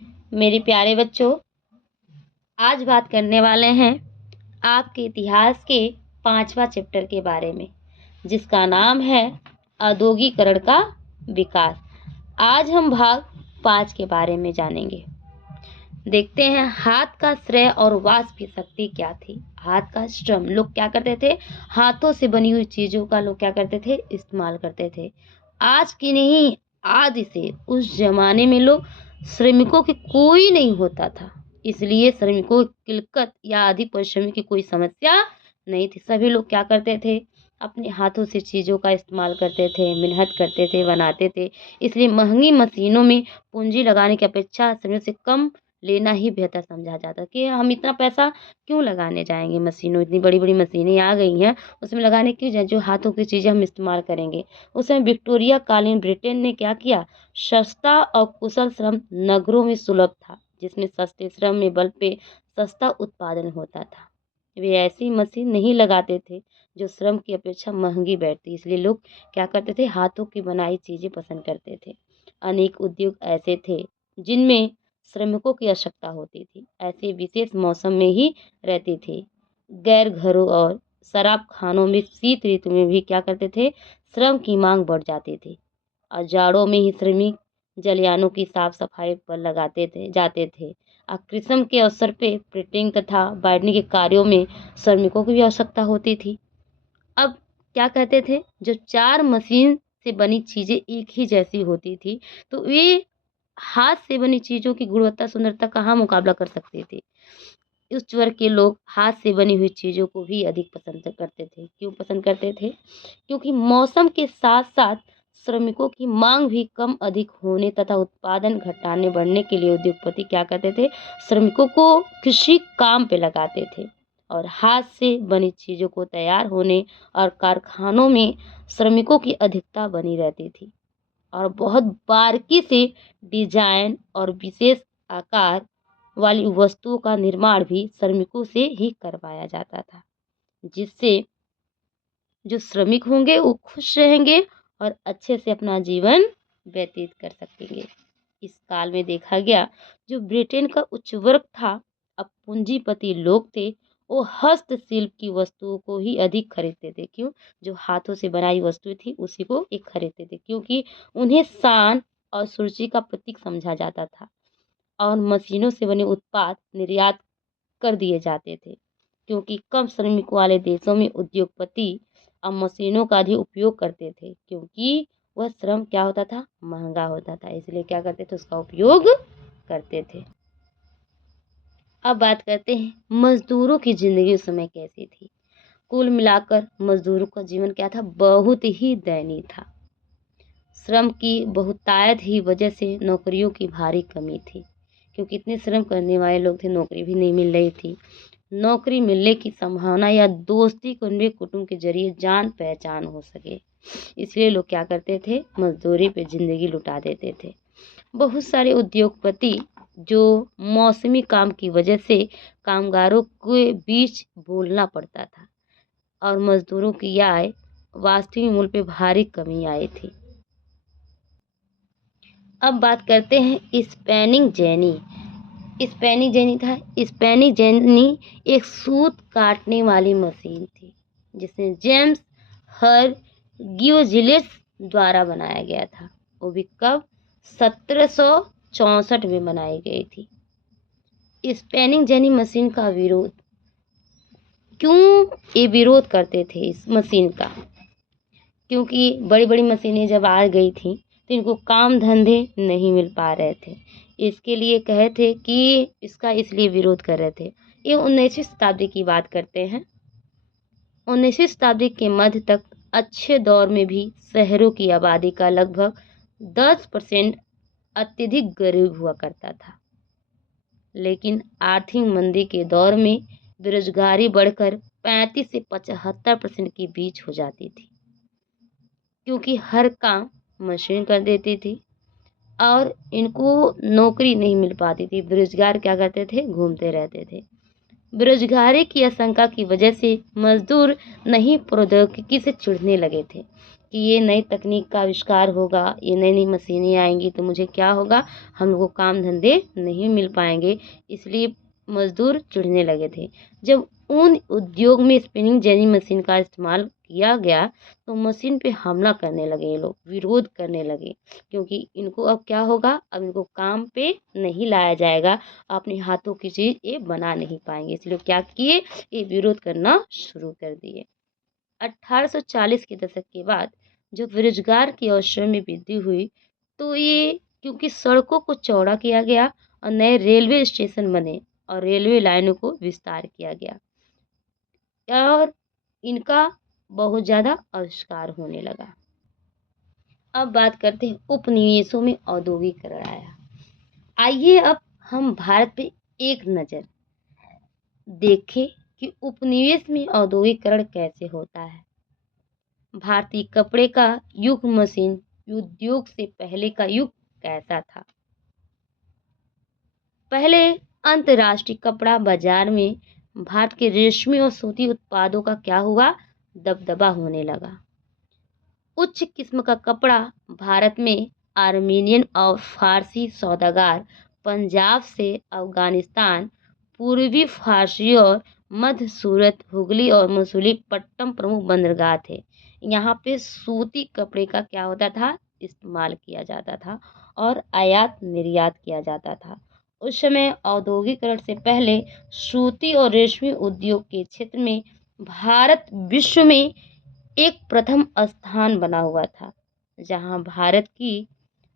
मेरे प्यारे बच्चों, आज बात करने वाले हैं आपके इतिहास के 5वां चैप्टर के बारे में, जिसका नाम है औद्योगिकरण का विकास। आज हम भाग 5 के बारे में जानेंगे। देखते हैं हाथ का श्रेय और वाष्प की शक्ति क्या थी। हाथ का श्रम, लोग क्या करते थे, हाथों से बनी हुई चीजों का लोग क्या करते थे, इस्तेमाल करते थे। आज की नहीं, आदि से उस जमाने में लोग श्रमिकों की कोई नहीं होता था, इसलिए श्रमिकों की किल्लत या अधिक परिश्रमी की कोई समस्या नहीं थी। सभी लोग क्या करते थे, अपने हाथों से चीजों का इस्तेमाल करते थे, मेहनत करते थे, बनाते थे। इसलिए महंगी मशीनों में पूंजी लगाने की अपेक्षा श्रमिकों से कम लेना ही बेहतर समझा जाता कि हम इतना पैसा क्यों लगाने जाएंगे मशीनों, इतनी बड़ी बड़ी मशीनें आ गई हैं, उसमें लगाने क्यों जाए, जो हाथों की चीज़ें हम इस्तेमाल करेंगे। उस समय विक्टोरिया कालीन ब्रिटेन ने क्या किया, सस्ता और कुशल श्रम नगरों में सुलभ था, जिसमें सस्ते श्रम में बल पे सस्ता उत्पादन होता था। वे ऐसी मशीन नहीं लगाते थे जो श्रम की अपेक्षा महंगी बैठती, इसलिए लोग क्या करते थे, हाथों की बनाई चीज़ें पसंद करते थे। अनेक उद्योग ऐसे थे जिनमें श्रमिकों की आवश्यकता होती थी, ऐसे विशेष मौसम में ही रहते थे। गैर घरों और शराब खानों में शीत ऋतु में भी क्या करते थे, श्रम की मांग बढ़ जाती थी। और जाड़ों में ही श्रमिक जलयानों की साफ सफाई पर जाते थे। और क्रिसम के अवसर पे प्रिंटिंग तथा बाइंडिंग के कार्यों में श्रमिकों की भी आवश्यकता होती थी। अब क्या कहते थे, जो 4 मशीन से बनी चीजें एक ही जैसी होती थी, तो ये हाथ से बनी चीजों की गुणवत्ता सुंदरता कहाँ मुकाबला कर सकते थे। उस वर्ग के लोग हाथ से बनी हुई चीजों को भी अधिक पसंद करते थे। क्यों पसंद करते थे, क्योंकि मौसम के साथ साथ श्रमिकों की मांग भी कम अधिक होने तथा उत्पादन घटाने बढ़ने के लिए उद्योगपति क्या करते थे, श्रमिकों को कृषि काम पे लगाते थे। और हाथ से बनी चीजों को तैयार होने और कारखानों में श्रमिकों की अधिकता बनी रहती थी। और बहुत बारीकी से डिजाइन और विशेष आकार वाली वस्तुओं का निर्माण भी श्रमिकों से ही करवाया जाता था, जिससे जो श्रमिक होंगे वो खुश रहेंगे और अच्छे से अपना जीवन व्यतीत कर सकेंगे। इस काल में देखा गया, जो ब्रिटेन का उच्च वर्ग था, अब पूंजीपति लोग थे, वो हस्तशिल्प की वस्तुओं को ही अधिक खरीदते थे। क्यों, जो हाथों से बनाई वस्तु थी उसी को एक खरीदते थे, क्योंकि उन्हें शान और सुरुचि का प्रतीक समझा जाता था। और मशीनों से बने उत्पाद निर्यात कर दिए जाते थे, क्योंकि कम श्रमिकों वाले देशों में उद्योगपति अब मशीनों का भी उपयोग करते थे, क्योंकि वह श्रम क्या होता था, महंगा होता था, इसलिए क्या करते थे, उसका उपयोग करते थे। अब बात करते हैं मजदूरों की जिंदगी उस समय कैसी थी। कुल मिलाकर मजदूरों का जीवन क्या था, बहुत ही दयनीय था। श्रम की बहुतायत ही वजह से नौकरियों की भारी कमी थी, क्योंकि इतने श्रम करने वाले लोग थे, नौकरी भी नहीं मिल रही थी। नौकरी मिलने की संभावना या दोस्ती को उनके कुटुंब के जरिए जान पहचान हो सके, इसलिए लोग क्या करते थे, मजदूरी पे जिंदगी लुटा देते थे। बहुत सारे उद्योगपति जो मौसमी काम की वजह से कामगारों के बीच बोलना पड़ता था, और मजदूरों की आय वास्तविक मूल्य पे भारी कमी आई थी। अब बात करते हैं स्पैनिंग जेनी। स्पैनिंग जेनी था, स्पैनिंग जेनी एक सूत काटने वाली मशीन थी, जिसे जेम्स हर गियोजिलिस द्वारा बनाया गया था। वो भी कब, 1764 में बनाई गई थी। स्पैनिंग जेनी मशीन का विरोध, क्यों ये विरोध करते थे इस मशीन का, क्योंकि बड़ी बड़ी मशीनें जब आ गई थी तो इनको काम धंधे नहीं मिल पा रहे थे। इसके लिए कहे थे कि इसका इसलिए विरोध कर रहे थे। ये 19वीं शताब्दी की बात करते हैं। 19वीं शताब्दी के मध्य तक अच्छे दौर में भी शहरों की आबादी का लगभग 10% अत्यधिक गरीब हुआ करता था, लेकिन आर्थिक मंदी के दौर में बेरोजगारी बढ़कर 35 से 75% के बीच हो जाती थी, क्योंकि हर काम मशीन कर देती थी और इनको नौकरी नहीं मिल पाती थी। बेरोजगार क्या करते थे, घूमते रहते थे। बेरोजगारी की आशंका की वजह से मजदूर नई प्रौद्योगिकी से चिढ़ने लगे थे कि ये नई तकनीक का आविष्कार होगा, ये नई नई मशीनें आएंगी तो मुझे क्या होगा, हम लोग को काम धंधे नहीं मिल पाएंगे, इसलिए मजदूर चिढ़ने लगे थे। जब ऊन उद्योग में स्पिनिंग जेनी मशीन का इस्तेमाल किया गया तो मशीन पे हमला करने लगे, ये लोग विरोध करने लगे, क्योंकि इनको अब क्या होगा, अब इनको काम पे नहीं लाया जाएगा, अपने हाथों की चीज़ ये बना नहीं पाएंगे, इसलिए क्या किए, ये विरोध करना शुरू कर दिए। 1840 के दशक के बाद जब रोजगार के अवसर में वृद्धि हुई तो ये क्योंकि सड़कों को चौड़ा किया गया और नए रेलवे स्टेशन बने और रेलवे लाइनों को विस्तार किया गया और इनका बहुत ज़्यादा आविष्कार होने लगा। अब बात करते हैं उपनिवेशों में औद्योगिकरण आया। आइए अब हम भारत पे एक नज़र देखें कि उपनिवेश में औद्योगिकरण कैसे होता है। भारतीय कपड़े का युग मशीन उद्योग से पहले का युग कैसा था। पहले अंतर्राष्ट्रीय कपड़ा बाजार में भारत के रेशमी और सूती उत्पादों का क्या हुआ, दबदबा होने लगा। उच्च किस्म का कपड़ा भारत में आर्मीनियन और फारसी सौदागर पंजाब से अफगानिस्तान, पूर्वी फारसी और मध्य सूरत, हुगली और मसूलीपट्टनम प्रमुख बंदरगाह थे। यहाँ पे सूती कपड़े का क्या होता था, इस्तेमाल किया जाता था और आयात निर्यात किया जाता था। उस समय औद्योगिकरण से पहले सूती और रेशमी उद्योग के क्षेत्र में भारत विश्व में एक प्रथम स्थान बना हुआ था, जहां भारत की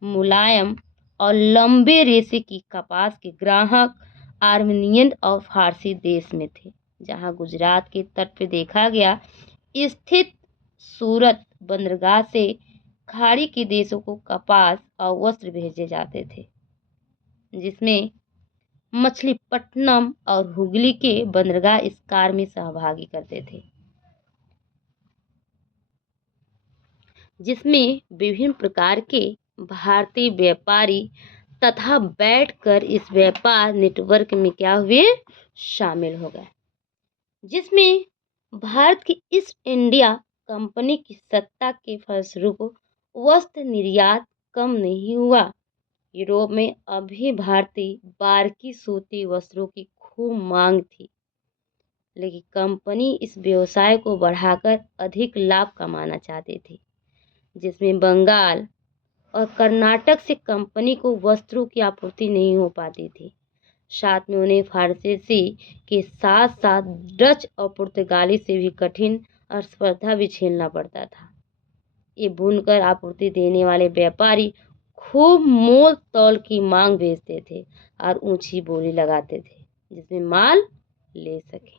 मुलायम और लंबे रेशे की कपास के ग्राहक आर्मीनियन और फारसी देश में थे। जहां गुजरात के तट पर देखा गया स्थित सूरत बंदरगाह से खाड़ी के देशों को कपास और वस्त्र भेजे जाते थे, जिसमें मछलीपट्टनम और हुगली के बंदरगाह इस कार्य में सहभागी करते थे, जिसमें विभिन्न प्रकार के भारतीय व्यापारी तथा बैठकर इस व्यापार नेटवर्क में क्या हुए, शामिल हो गए, जिसमें भारत की ईस्ट इंडिया कंपनी की सत्ता के फलस्वरूप वस्त्र निर्यात कम नहीं हुआ। यूरोप में अभी भारतीय बारकी सूती वस्त्रों की खूब मांग थी, लेकिन कंपनी इस व्यवसाय को बढ़ाकर अधिक लाभ कमाना चाहती थी, जिसमें बंगाल और कर्नाटक से कंपनी को वस्त्रों की आपूर्ति नहीं हो पाती थी। साथ में उन्हें फारसी के साथ साथ डच और पुर्तगाली से भी कठिन और स्पर्धा भी झेलना पड़ता था। ये बुनकर आपूर्ति देने वाले व्यापारी खूब मोल तौल की मांग भेजते थे और ऊंची बोली लगाते थे, जिसमें माल ले सके।